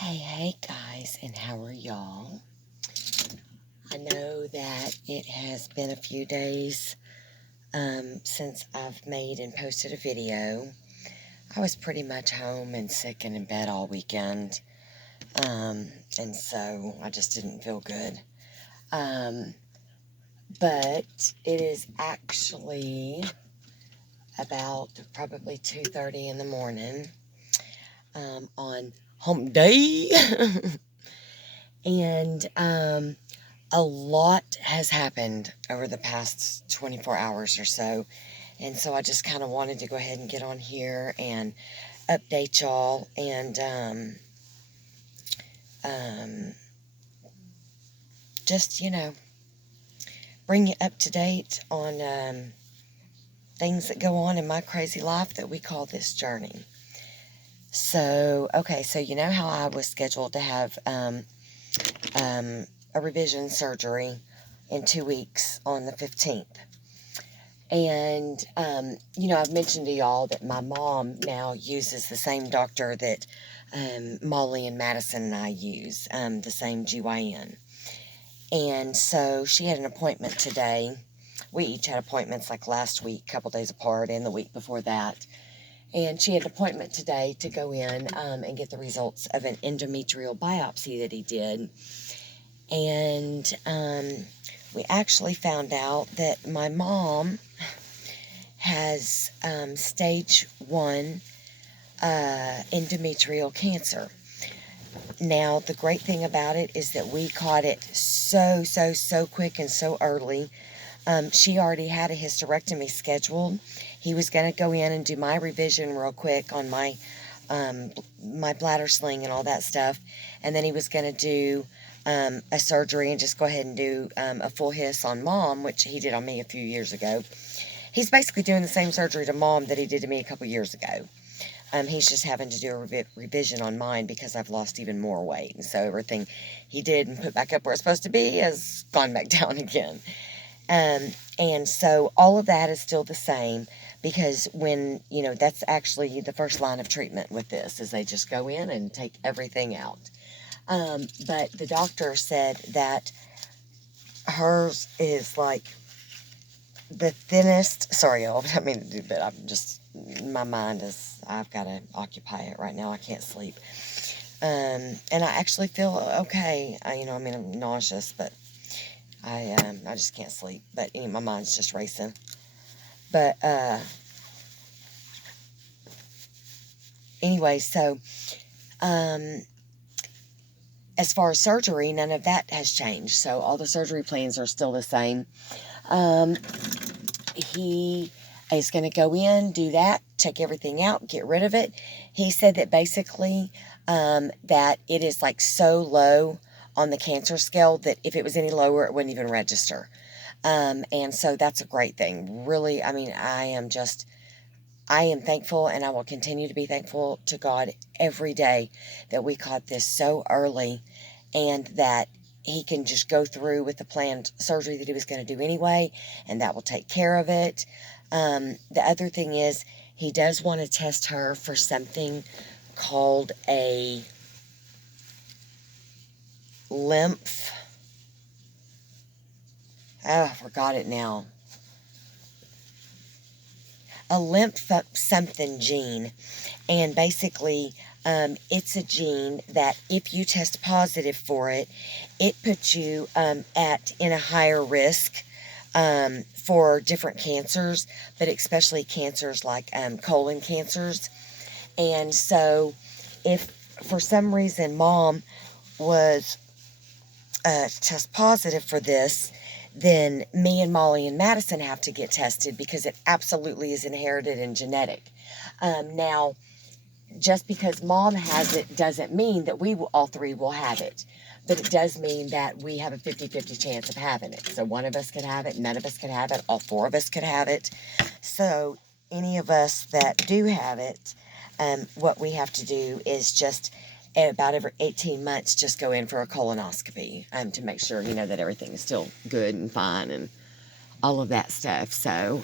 Hey guys, and how are y'all? I know that it has been a few days since I've made and posted a video. I was pretty much home and sick and in bed all weekend, and so I just didn't feel good. But it is actually about probably 2:30 in the morning on home day. And a lot has happened over the past 24 hours or so. And so I just kind of wanted to go ahead and get on here and update y'all and just, bring you up to date on things that go on in my crazy life that we call this journey. So, okay, so you know how I was scheduled to have a revision surgery in 2 weeks on the 15th. And, I've mentioned to y'all that my mom now uses the same doctor that Molly and Madison and I use, the same GYN. And so she had an appointment today. We each had appointments like last week, a couple days apart, and the week before that. And she had an appointment today to go in and get the results of an endometrial biopsy that he did. And we actually found out that my mom has stage 1 endometrial cancer. Now, the great thing about it is that we caught it so quick and so early. She already had a hysterectomy scheduled. He was going to go in and do my revision real quick on my bladder sling and all that stuff. And then he was going to do a surgery and just go ahead and do a full his on Mom, which he did on me a few years ago. He's basically doing the same surgery to Mom that he did to me a couple years ago. He's just having to do a revision on mine because I've lost even more weight. And so everything he did and put back up where it's supposed to be has gone back down again. And so all of that is still the same because when, that's actually the first line of treatment with this is they just go in and take everything out. But the doctor said that hers is like the thinnest. Sorry, y'all, I mean to do, but my mind is, I've got to occupy it right now. I can't sleep. And I actually feel okay. I'm nauseous, but I just can't sleep. But anyway, my mind's just racing. But anyway, so as far as surgery, none of that has changed. So all the surgery plans are still the same. He is going to go in, do that, take everything out, get rid of it. He said that basically that it is like so low on the cancer scale that if it was any lower, it wouldn't even register. And so that's a great thing. Really, I am thankful, and I will continue to be thankful to God every day that we caught this so early and that he can just go through with the planned surgery that he was going to do anyway, and that will take care of it. The other thing is he does want to test her for something called a lymph. Oh, I forgot it now. A lymph something gene. And basically, it's a gene that if you test positive for it, it puts you in a higher risk for different cancers, but especially cancers like colon cancers. And so if for some reason Mom was test positive for this, then me and Molly and Madison have to get tested because it absolutely is inherited and genetic. Now, just because Mom has it doesn't mean that we all three will have it. But it does mean that we have a 50-50 chance of having it. So one of us could have it, none of us could have it, all four of us could have it. So any of us that do have it, what we have to do is just about every 18 months just go in for a colonoscopy to make sure, that everything is still good and fine and all of that stuff. So,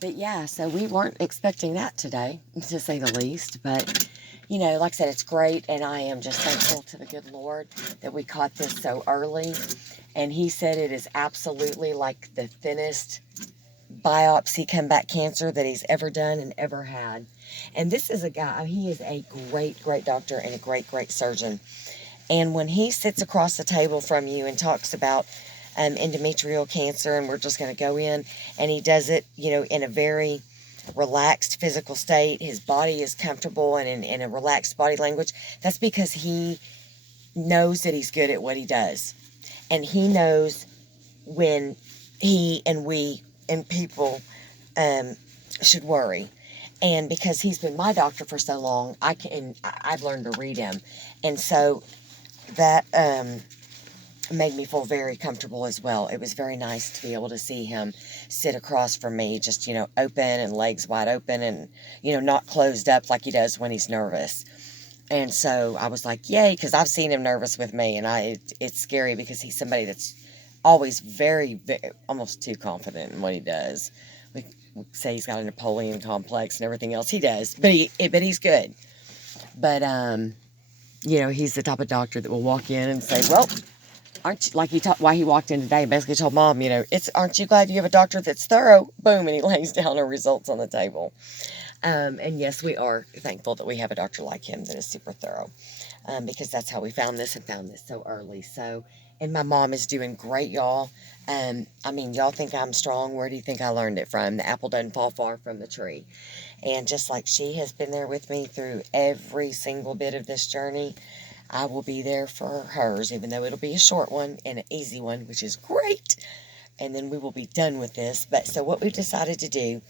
but yeah, so we weren't expecting that today, to say the least. But you know, like I said, it's great, and I am just thankful to the good Lord that we caught this so early. And he said it is absolutely like the thinnest biopsy comeback cancer that he's ever done and ever had. And this is a guy, he is a great, great doctor and a great, great surgeon. And when he sits across the table from you and talks about endometrial cancer, and we're just going to go in, and he does it, you know, in a very relaxed physical state. His body is comfortable and in a relaxed body language. That's because he knows that he's good at what he does. And he knows when he and we and people should worry. And because he's been my doctor for so long, I've learned to read him. And so that made me feel very comfortable as well. It was very nice to be able to see him sit across from me, just, you know, open and legs wide open and, you know, not closed up like he does when he's nervous. And so I was like, yay, because I've seen him nervous with me, and it's scary because he's somebody that's always very, almost too confident in what he does. We say he's got a Napoleon complex and everything else. He does, but he's good. But you know, he's the type of doctor that will walk in and say, well, aren't you, like why he walked in today, basically told Mom, you know, aren't you glad you have a doctor that's thorough? Boom, and he lays down our results on the table. And yes, we are thankful that we have a doctor like him that is super thorough, because that's how we found this so early. So, and my mom is doing great, y'all. I mean, y'all think I'm strong. Where do you think I learned it from? The apple doesn't fall far from the tree. And just like she has been there with me through every single bit of this journey, I will be there for hers, even though it'll be a short one and an easy one, which is great. And then we will be done with this. But so what we've decided to do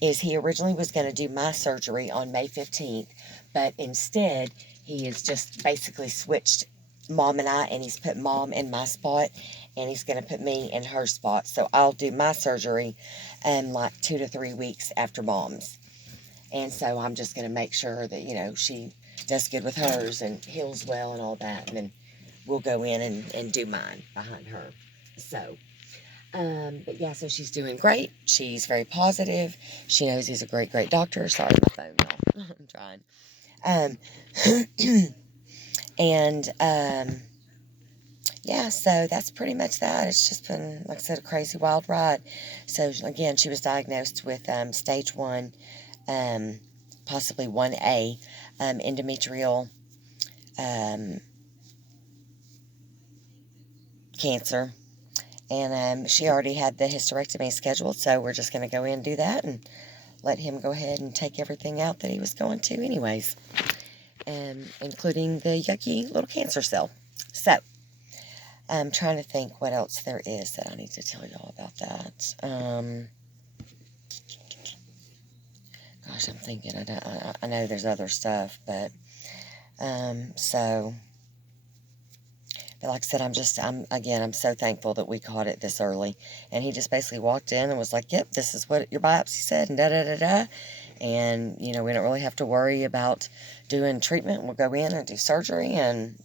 is he originally was going to do my surgery on May 15th, but instead he has just basically switched Mom and I, and he's put Mom in my spot, and he's going to put me in her spot. So I'll do my surgery like 2 to 3 weeks after Mom's. And so I'm just going to make sure that, you know, she does good with hers and heals well and all that, and then we'll go in and do mine behind her. So but yeah, so she's doing great. She's very positive. She knows he's a great, great doctor. Sorry, my phone, y'all. I'm trying. And yeah, so that's pretty much that. It's just been, like I said, a crazy wild ride. So again, she was diagnosed with stage 1, possibly 1A, endometrial cancer. And she already had the hysterectomy scheduled, so we're just going to go in and do that and let him go ahead and take everything out that he was going to anyways, including the yucky little cancer cell. So, I'm trying to think what else there is that I need to tell y'all about that. Gosh, I'm thinking, I know there's other stuff, but, so... But like I said, I'm so thankful that we caught it this early. And he just basically walked in and was like, yep, this is what your biopsy said, and da-da-da-da. And, you know, we don't really have to worry about doing treatment. We'll go in and do surgery and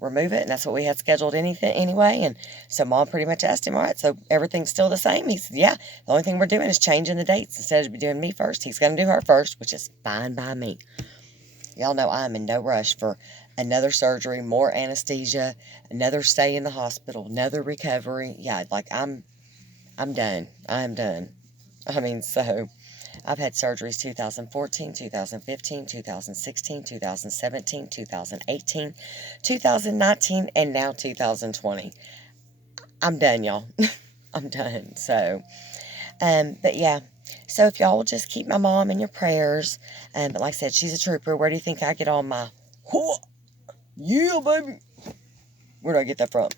remove it. And that's what we had scheduled anyway. And so Mom pretty much asked him, all right, so everything's still the same? He said, yeah, the only thing we're doing is changing the dates. Instead of doing me first, he's going to do her first, which is fine by me. Y'all know I'm in no rush for another surgery, more anesthesia, another stay in the hospital, another recovery. Yeah, like I'm done. I'm done. I mean, so I've had surgeries 2014, 2015, 2016, 2017, 2018, 2019, and now 2020. I'm done, y'all. I'm done. So, but yeah. So if y'all will just keep my mom in your prayers. But like I said, she's a trooper. Where do you think I get all my... Yeah, baby. Where do I get that from?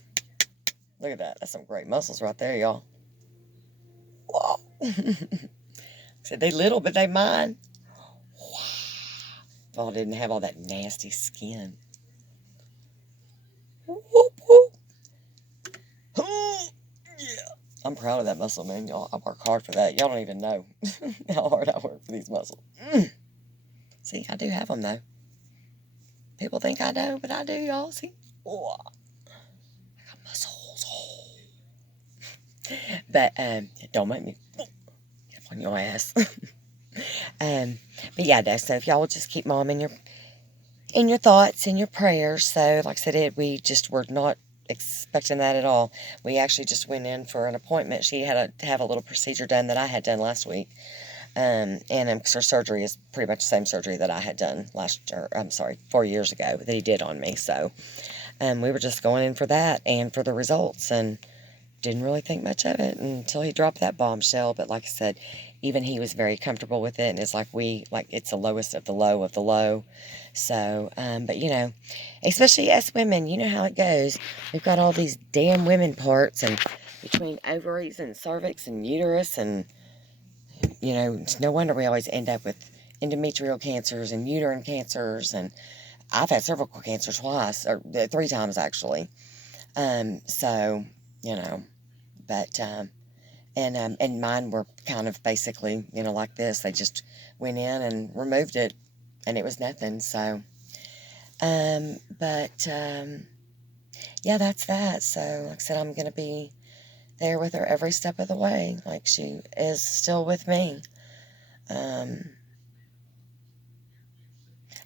Look at that. That's some great muscles right there, y'all. Wow. Said they little, but they mine. Wow. If I didn't have all that nasty skin. Whoop, whoop. Yeah. I'm proud of that muscle, man, y'all. I work hard for that. Y'all don't even know how hard I work for these muscles. See, I do have them, though. People think I don't, but I do, y'all. See? Oh, I got muscles. Oh. But, don't make me get up on your ass. But yeah, though, so if y'all will just keep Mom in your in your thoughts and your prayers. So, like I said, we just were not expecting that at all. We actually just went in for an appointment. She had to have a little procedure done that I had done last week. And her surgery is pretty much the same surgery that I had done 4 years ago that he did on me. So, we were just going in for that and for the results, and didn't really think much of it until he dropped that bombshell. But like I said, even he was very comfortable with it, and it's like it's the lowest of the low of the low. So, but especially us women, you know how it goes. We've got all these damn women parts, and between ovaries and cervix and uterus, and it's no wonder we always end up with endometrial cancers and uterine cancers, and I've had cervical cancer twice, or 3 times actually. So, but, and mine were kind of basically, like this. They just went in and removed it, and it was nothing. So, yeah, that's that. So, like I said, I'm going to be there with her every step of the way, like she is still with me.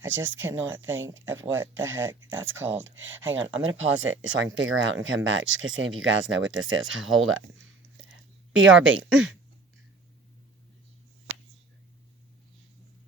I just cannot think of what the heck that's called. Hang on, I'm going to pause it so I can figure out and come back, just in case any of you guys know what this is. Hold up. BRB.